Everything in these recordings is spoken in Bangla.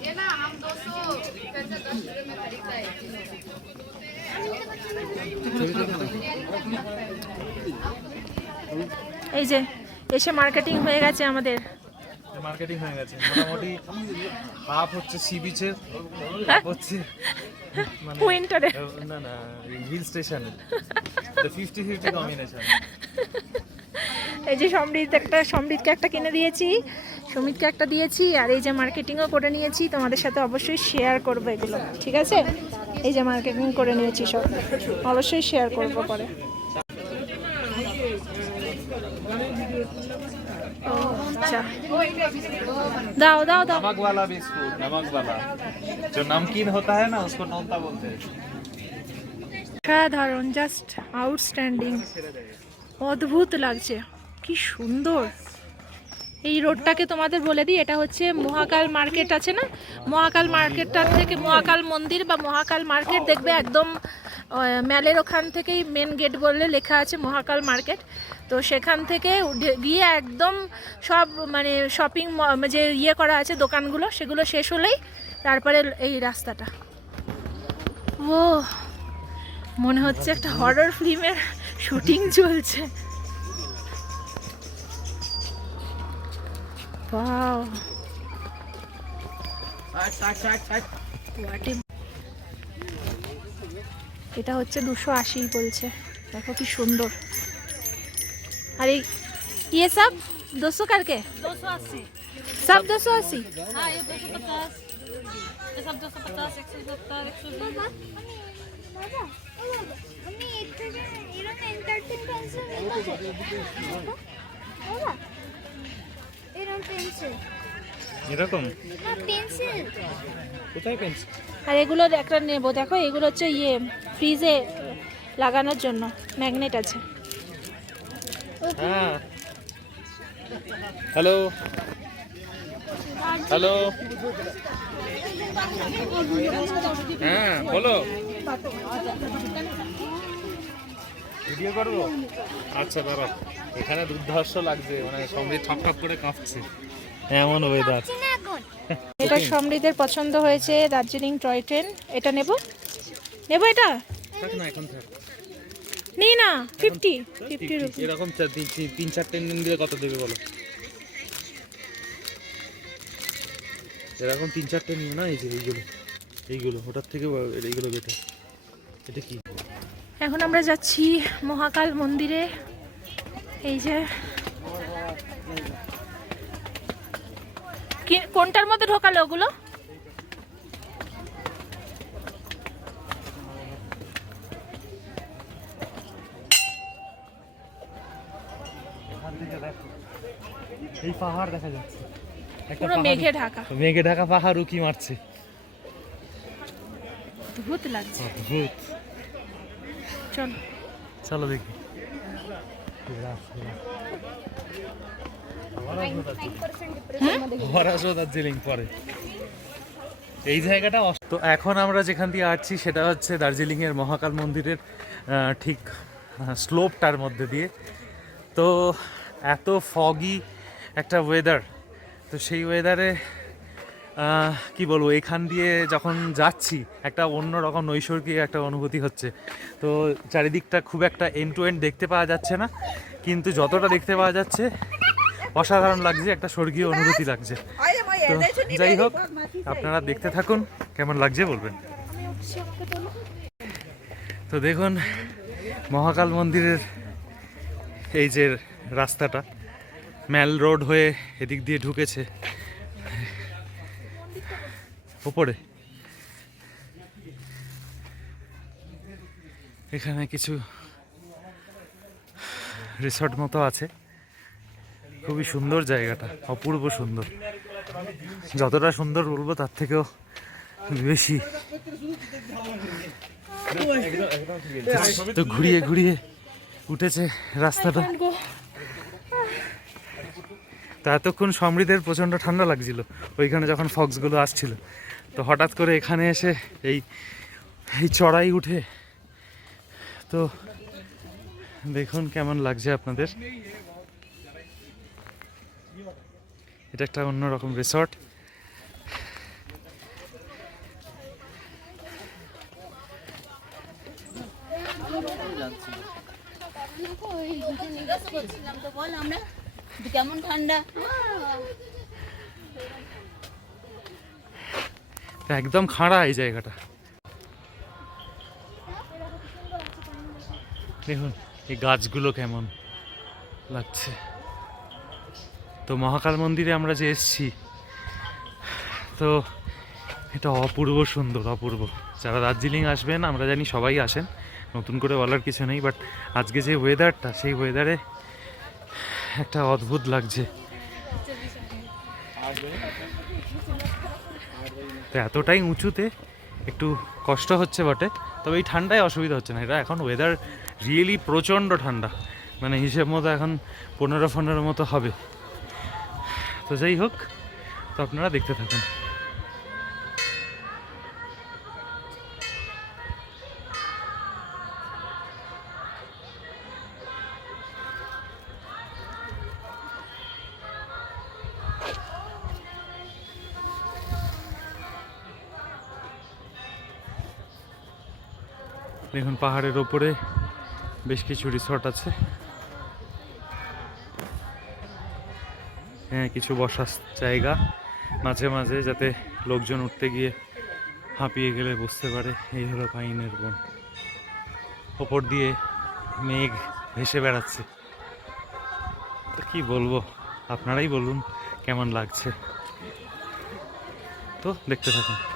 ये ना हम 200 पैसे 10 रुपए में खरीदता है এই যে এসে মার্কেটিং হয়ে গেছে আমাদের মার্কেটিং হয়ে গেছে মোটামুটি হাফ হচ্ছে সি বিচের হচ্ছে মানে উইন্টারে না না হিল স্টেশনে ফিফটি ফিফটি কম্বিনেশন এই যে সমৃদ্ধ একটা সমৃদ্ধকে একটা কিনে দিয়েছি সুমিতকে একটা দিয়েছি আর এই যে মার্কেটিংও করে নিয়েছি তোমাদের সাথে অবশ্যই শেয়ার করবো এগুলো ঠিক আছে এই যে মার্কেটিং করে নিয়েছি সব অবশ্যই শেয়ার করবো পরে ও, আচ্ছা দাও দাও দাও नमक वाला बिस्कुट नमक वाला जो नमकीन होता है ना उसको नोनता बोलते हैं সাধারণ জাস্ট আউটস্ট্যান্ডিং অদ্ভুত লাগছে কি সুন্দর। এই রোডটাকে তোমাদের বলে দিই, এটা হচ্ছে মহাকাল মার্কেট আছে না? মহাকাল মার্কেটটার থেকে মহাকাল মন্দির বা মহাকাল মার্কেট দেখবে একদম ম্যালের ওখান থেকেই মেন গেট বললে লেখা আছে মহাকাল মার্কেট। তো সেখান থেকে গিয়ে একদম সব মানে শপিং যে ইয়ে করা আছে দোকানগুলো, সেগুলো শেষ হলেই তারপরে এই রাস্তাটা। ও মনে হচ্ছে একটা হরর ফিল্মের শুটিং চলছে। Wow. এটা হচ্ছে দুশো আশি বলছে। দেখো কি সুন্দর। আরে ইয়ে সব? দোশো কারকে? সব দোশো আশি? বাবা পেন্সিল এরকম পেন্সিল। পেন্সিল কোথায় পেন্সিল? আর এগুলো একটা নেব। দেখো এগুলো হচ্ছে ইয়ে ফ্রিজে লাগানোর জন্য। ম্যাগনেট আছে। হ্যাঁ। হ্যালো। হ্যালো। হ্যাঁ বলো। ভিডিও করব? আচ্ছা দাঁড়াও। এখানে দুর্ধর্ষ লাগছে মানে সঙ্গে ঠক ঠক করে কাঁপছে। এমন ওয়েদার না এটা সমৃদ্ধের পছন্দ হয়েছে দার্জিলিং টয় ট্রেন। এটা নেব? নেব এটা? না এখন থাক। নিই না ফিফটি ফিফটি রুপি এরকম তিন- তিন- তিন চারটে দিন দিলে কত দেবে বলো? এরকম তিন চারটে নিও না এই যে এইগুলো। এইগুলো ওটার থেকে এইগুলো বেটার এটা কি? এখন আমরা যাচ্ছি মহাকাল মন্দিরে। এই যে। কি- কোনটার মধ্যে ঢোকালো ওগুলো? এই পাহাড় দেখা যাচ্ছে। পুরো মেঘে ঢাকা। মেঘে ঢাকা পাহাড় উকি মারছে। অদ্ভুত লাগছে। অদ্ভুত। চল। চলো দেখি। দার্জিলিং পরে। এই জায়গাটা তো এখন আমরা যেখান দিয়ে আসছি সেটা হচ্ছে দার্জিলিং এর মহাকাল মন্দিরের ঠিক স্লোপটার মধ্যে দিয়ে। তো এত ফগি একটা ওয়েদার তো সেই ওয়েদারে কি বলব এখান দিয়ে যখন যাচ্ছি একটা অন্য রকম নৈসর্গিক একটা অনুভূতি হচ্ছে। তো চারিদিকটা খুব একটা এন্ড টু এন্ড দেখতে পাওয়া যাচ্ছে না কিন্তু যতটা দেখতে পাওয়া যাচ্ছে অসাধারণ লাগছে একটা স্বর্গীয় অনুভূতি লাগছে। তো যাই হোক আপনারা দেখতে থাকুন কেমন লাগছে বলবেন। তো দেখুন মহাকাল মন্দিরের এই যে রাস্তাটা ম্যাল রোড হয়ে এদিক দিয়ে ঢুকেছে। উপরে। এখানে কিছু রিসর্ট মতো আছে। খুবই সুন্দর জায়গাটা, অপূর্ব সুন্দর। যতটা সুন্দর বলব, তার থেকেও বেশি। তো ঘুরিয়ে ঘুরিয়ে উঠেছে রাস্তাটা। তা এতক্ষণ সমৃদ্ধের প্রচণ্ড ঠান্ডা লাগছিল, ওইখানে যখন ফক্সগুলো আসছিল। তো হঠাৎ করে এখানে এসে এই এই চড়াই উঠে, তো দেখুন কেমন লাগছে আপনাদের। এটা একটা অন্যরকম রিসর্ট কেমন ঠান্ডা? একদম খাড়া এই জায়গাটা। দেখুন, এই গাছগুলো কেমন লাগছে। তো মহাকাল মন্দিরে আমরা যে এসছি, তো এটা অপূর্ব সুন্দর, অপূর্ব। যারা দার্জিলিং আসবেন, আমরা জানি সবাই আসেন, নতুন করে বলার কিছু নেই বাট আজকে যে ওয়েদারটা সেই ওয়েদারে একটা অদ্ভুত লাগছে। তো এতটাই উঁচুতে একটু কষ্ট হচ্ছে বটে। তবে এই ঠান্ডায় অসুবিধা হচ্ছে না। এটা এখন ওয়েদার রিয়েলি প্রচণ্ড ঠান্ডা। মানে হিসেব মতো এখন পনেরো পনেরো মতো হবে। তো যাই হোক, তো আপনারা দেখতে থাকুন। দেখুন, পাহাড়ের ওপরে বেশ কিছু রিসর্ট আছে। হ্যাঁ কিছু বসার জায়গা মাঝে মাঝে যাতে লোকজন উঠতে গিয়ে হাঁপিয়ে গেলে বুঝতে পারে, এই হলো পাইনের বন। ওপর দিয়ে মেঘ ভেসে বেড়াচ্ছে। তো কি বলব, আপনারাই বলুন কেমন লাগছে। তো দেখতে থাকুন।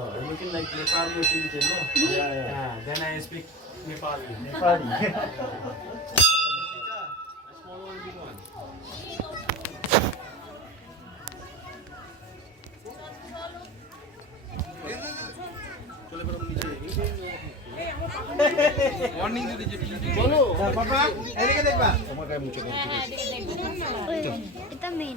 Oh, you're looking like Nepali or Tibetan, no? Yeah, yeah. Then I speak Nepali. Nepali. Small one, big one. এটা মেন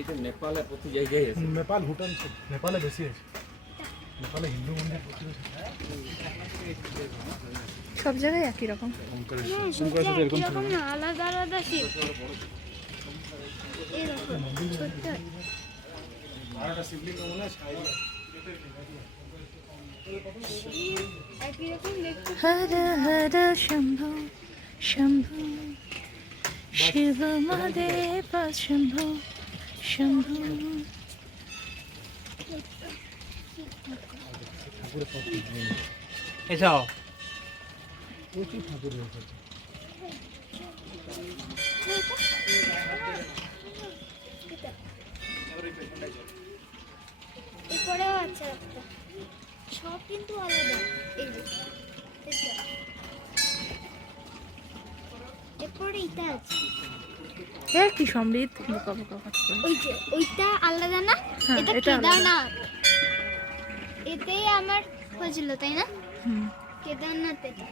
এটা নেপালে প্রতি জায়গায় আছে। নেপাল ভুটান সব। নেপালে বেশি আছে। নেপালে হিন্দু মন্দির প্রচুর সব জায়গায় একই রকম? হ্যাঁ, আলাদা আলাদা শিব এরকম হর হর শম্ভু শম্ভু। শিব মহাদেব শম্ভো। শম্ভো এসো এরপরেও আছে একটা। সব কিন্তু আলাদা। এরপরে এটা আছে। এ কি সমৃদ্ধ? বোকা বোকা কথা বলে। ওই যে ওইটা আলাদা না? হ্যাঁ, এটা কেদারনাথ। এতেই আমার হয়েছিল তাই না? হুম। কেদারনাথ এটা।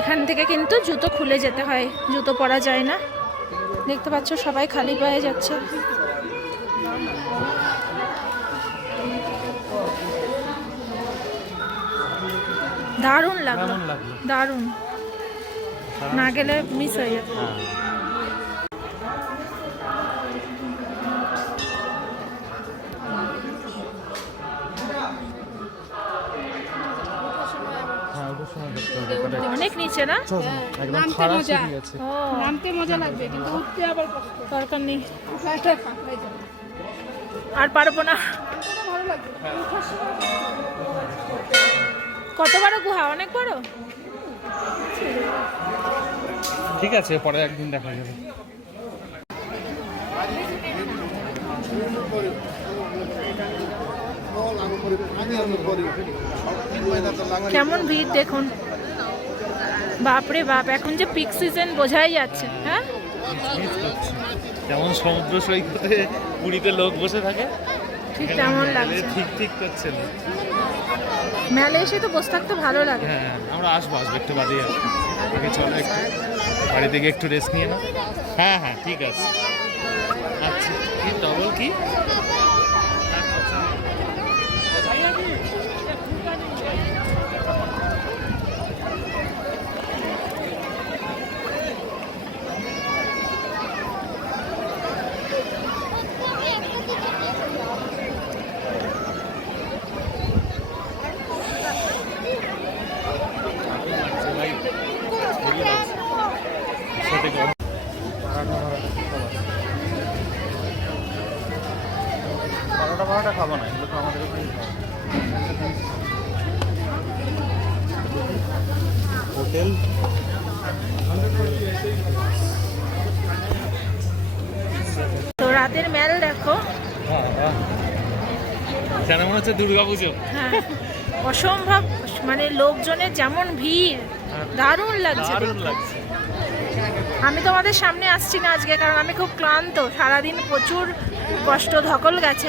এখান থেকে কিন্তু জুতো খুলে যেতে হয়। জুতো পরা যায় না। দেখতে পাচ্ছ সবাই খালি পায়ে যাচ্ছে। দারুণ লাগল। দারুণ না গেলে মিস হয়ে যেত হ্যাঁ। হ্যাঁ অনেক নিচে না? ও। নামতে মজা লাগবে কিন্তু উঠতে আবার কষ্ট। দরকার নেই। যাবে। আর পারব না। কত বড় গুহা? অনেক বড় ঠিক আছে পরে একদিন দেখা যাবে। কেমন ভিড় দেখুন? বাপরে বাপ এখন যে পিক সিজন বোঝাই যাচ্ছে হ্যাঁ? যেমন সমুদ্র সৈকতে পুরীতে লোক বসে থাকে ঠিক তেমন মেলে লাগছে। ঠিক ঠিক করছে না মেলে এসে তো বসে থাকতে ভালো লাগে। হ্যাঁ আমরা আসব আসব একটু বাদে ওকে চলো একটু। বাড়ি থেকে একটু রেস্ট নিয়ে না হ্যাঁ হ্যাঁ ঠিক আছে। আচ্ছা কি ডবল কি ভাই হেভি লাগছে সাথে গরম বারোটা বারোটা খাব না এগুলো তো আমাদের ওখানেই হোটেল? তো রাতের মেল দেখো। যেন মনে হচ্ছে দুর্গা পুজো। হ্যাঁ। অসম্ভব মানে লোকজনের যেমন ভিড় দারুণ লাগছে দারুণ। লাগছে। আমি তোমাদের সামনে আসছি না আজকে কারণ আমি খুব ক্লান্ত। সারাদিন প্রচুর কষ্ট ধকল গেছে।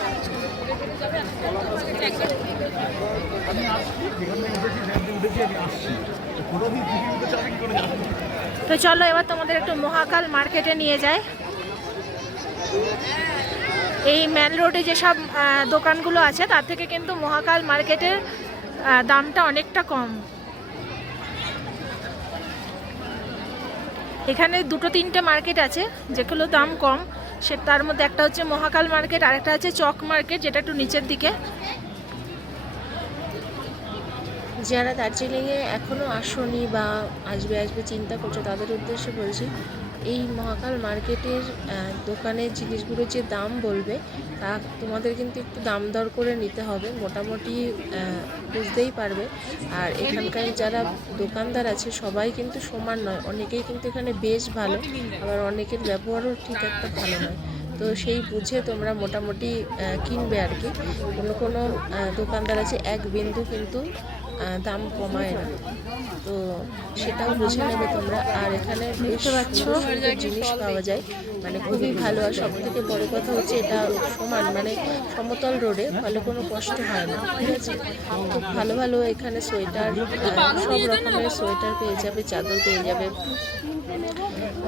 তো চলো এবার তোমাদের একটু মহাকাল মার্কেটে নিয়ে যায় এই মেন রোডে যেসব দোকানগুলো আছে, তার থেকে কিন্তু মহাকাল মার্কেটের দামটা অনেকটা কম। এখানে দুটো তিনটে মার্কেট আছে যেগুলো দাম কম। সে তার মধ্যে একটা হচ্ছে মহাকাল মার্কেট আর একটা হচ্ছে চক মার্কেট, যেটা একটু নিচের দিকে। যারা দার্জিলিংয়ে এখনও আসনি বা আসবে আসবে, চিন্তা করছ, তাদের উদ্দেশ্যে বলছি এই মহাকাল মার্কেটের দোকানের জিনিসগুলোর যে দাম বলবে, তা তোমাদের কিন্তু একটু দাম দর করে নিতে হবে। মোটামুটি বুঝতেই পারবে। আর এখানকার যারা দোকানদার আছে, সবাই কিন্তু সমান নয়। অনেকেই কিন্তু এখানে বেশ ভালো, আবার অনেকের ব্যবহারও ঠিক একটা ভালো নয়। তো সেই বুঝে তোমরা মোটামুটি কিনবে আর কি। কোনো কোনো দোকানদার আছে, এক বিন্দু কিন্তু দাম কমায় না। তো সেটাও বুঝে নেবে তোমরা। আর এখানে সুন্দর সুন্দর জিনিস পাওয়া যায়। মানে খুবই ভালো। আর সব থেকে বড় কথা হচ্ছে এটা সমান মানে সমতল রোডে ফলে কোনো কষ্ট হয় না, ঠিক আছে? খুব ভালো ভালো এখানে সোয়েটার সব রকমের সোয়েটার পেয়ে যাবে, চাদর পেয়ে যাবে,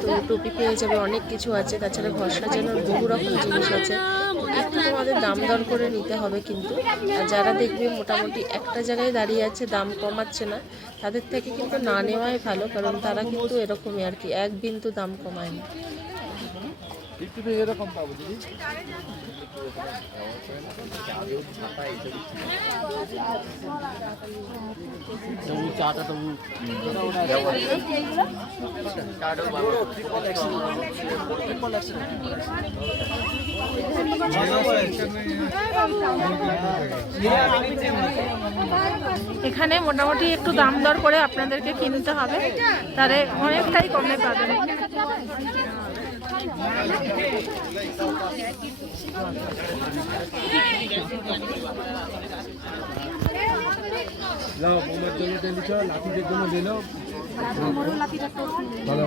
তো টুপি পেয়ে যাবে, অনেক কিছু আছে। তাছাড়া ঘর সাজানোর বহু রকম জিনিস আছে। তোমাদের দাম দর করে নিতে হবে কিন্তু। আর যারা দেখবে মোটামুটি একটা জায়গায় দাঁড়িয়ে আছে, দাম কমাচ্ছে না, তাদের থেকে কিন্তু না নেওয়াই ভালো, কারণ তারা কিন্তু এরকমই আর কি, এক বিন্দু দাম কমায় না। এখানে মোটামুটি একটু দাম দর করে আপনাদেরকে কিনতে হবে। তাহলে অনেকটাই কমে পাবেন। লাও বোমার জন্য টেলিছ লাঠিদের জন্য নিল ভালো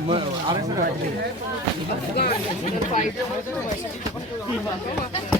বলল অলিগত একটা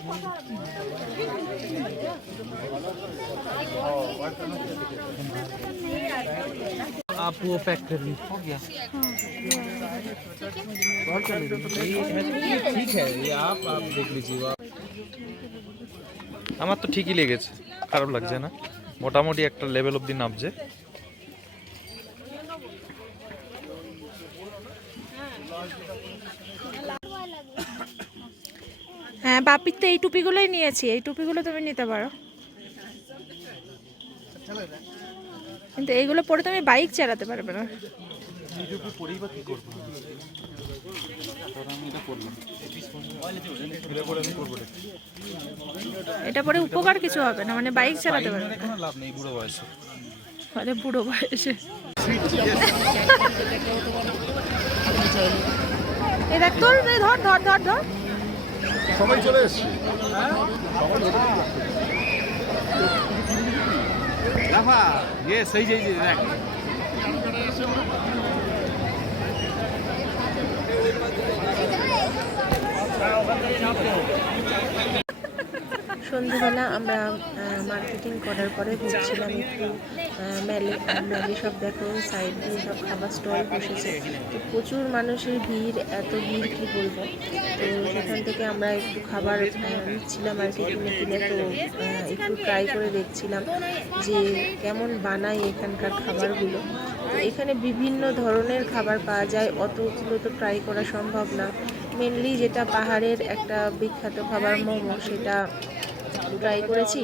आप वो पैक कर लीजिए हो गया ठीक है ये आप आप देख लीजिए आप আমার তো ঠিকই লেগেছে খারাপ লাগছে না মোটামুটি একটা লেভেল অবধি নামছে হ্যাঁ বাপির তো এই টুপিগুলোই নিয়েছি। এই টুপিগুলো তুমি নিতে পারো। কিন্তু এইগুলো পরে তুমি বাইক চালাতে পারবে না। এটা পরে উপকার কিছু হবে না মানে বাইক চালাতে পারবে বুড়ো বয়সে মানে বুড়ো বয়সে। এই দেখ, তোর ধর ধর ধর ধর। সবাই চলে এসছে। সেই যে দেখ ওখান থেকে সন্ধ্যেবেলা আমরা মার্কেটিং করার পরে ঘুরছিলাম একটু মেলে মেলে সব দেখো সাইড দিয়ে সব খাবার স্টল বসেছে। তো প্রচুর মানুষের ভিড়, এত ভিড় কি বলব? তো সেখান থেকে আমরা একটু খাবার নিচ্ছিলাম আর কি কিনে কিনে তো একটু ট্রাই করে দেখছিলাম যে কেমন বানায় এখানকার খাবারগুলো। এখানে বিভিন্ন ধরনের খাবার পাওয়া যায় অতগুলো তো ট্রাই করা সম্ভব না। মেনলি যেটা পাহাড়ের একটা বিখ্যাত খাবার মোমো, সেটা ট্রাই করেছি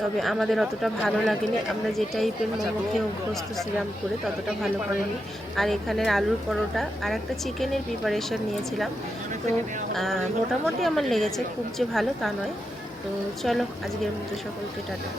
তবে আমাদের অতটা ভালো লাগেনি। আমরা যে টাইপের মোমো খেয়ে অভ্যস্ত ছিলাম করে ততটা ভালো করেনি। আর এখানের আলুর পরোটা আর একটা চিকেনের প্রিপারেশন নিয়েছিলাম। তো মোটামুটি আমার লেগেছে খুব যে ভালো তা নয়। তো চলো আজকের মতো সকলকে টাটা।